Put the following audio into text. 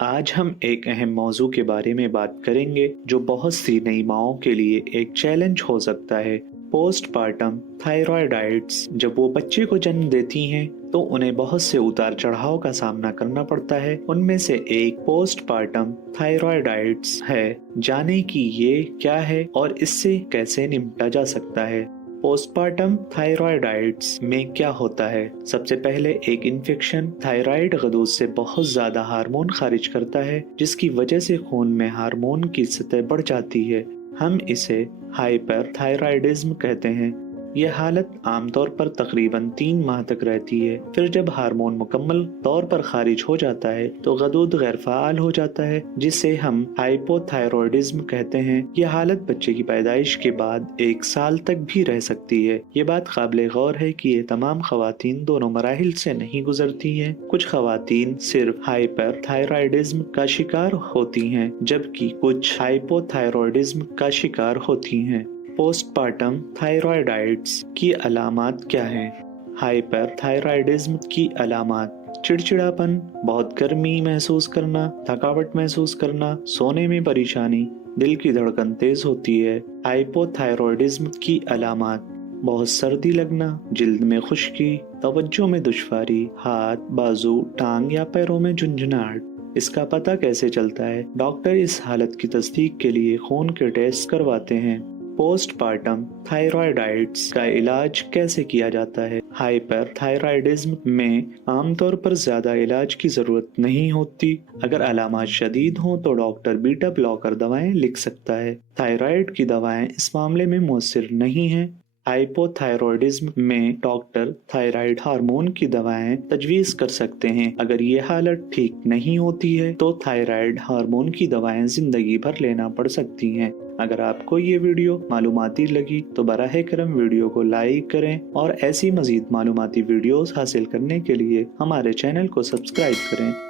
आज हम एक अहम मौजू के बारे में बात करेंगे जो बहुत सी नई माँओं के लिए एक चैलेंज हो सकता है। Postpartum thyroiditis. जब वो बच्चे को जन्म देती हैं तो उन्हें बहुत से उतार चढ़ाव का सामना करना पड़ता है। उनमें से एक पोस्टपार्टम थायराइडाइटिस है। जाने कि ये क्या है और इससे कैसे निपटा जा सकता है। पोस्टपार्टम थायराइडाइटिस में क्या होता है? सबसे पहले एक इन्फेक्शन थायराइड गदूद से बहुत ज्यादा हार्मोन खारिज करता है, जिसकी वजह से खून में हार्मोन की सतह बढ़ जाती है। हम इसे हाइपर थायराइडिज्म कहते हैं। यह हालत आमतौर पर तकरीबन 3 माह तक रहती है। फिर जब हार्मोन मुकम्मल तौर पर खारिज हो जाता है तो गदूद गैर फाल हो जाता है, जिसे हम हाइपोथायरॉयडिज्म कहते हैं। यह हालत बच्चे की पैदाइश के बाद 1 साल तक भी रह सकती है। ये बात काबिल गौर है कि ये तमाम खवातीन दोनों मराहिल से नहीं गुजरती हैं। कुछ खवातीन सिर्फ हाइपर थायराइडिज्म का शिकार होती हैं, जबकि कुछ हाइपोथायरॉयडिज्म का शिकार होती हैं। पोस्टपार्टम थायराइडाइटिस की अलामात क्या हैं? हाइपरथायराइडिज्म की अलामात: चिड़चिड़ापन, बहुत गर्मी महसूस करना, थकावट महसूस करना, सोने में परेशानी, दिल की धड़कन तेज होती है। हाइपोथायरॉयडिज्म की अलामात: बहुत सर्दी लगना, जिल्द में खुश्की, तवज्जो में दुश्वारी, हाथ, बाजू, टांग या पैरों में झुंझुनाहट। इसका पता कैसे चलता है? डॉक्टर इस हालत की तस्दीक के लिए खून के टेस्ट करवाते हैं। पोस्टपार्टम थायराइडाइटिस का इलाज कैसे किया जाता है? हाइपरथायराइडिज्म में आमतौर पर ज्यादा इलाज की जरूरत नहीं होती। अगर अलामात शदीद हों तो डॉक्टर बीटा ब्लॉकर दवाएं लिख सकता है। थायराइड की दवाएं इस मामले में मुअस्सिर नहीं हैं। हाइपोथायरॉयडिज्म में डॉक्टर थायराइड हार्मोन की दवाएं तजवीज कर सकते हैं। अगर ये हालत ठीक नहीं होती है तो थायराइड हार्मोन की दवाएं जिंदगी भर लेना पड़ सकती हैं। अगर आपको ये वीडियो मालूमाती लगी तो बराह करम वीडियो को लाइक करें और ऐसी मजीद मालूमाती वीडियोस हासिल करने के लिए हमारे चैनल को सब्सक्राइब करें।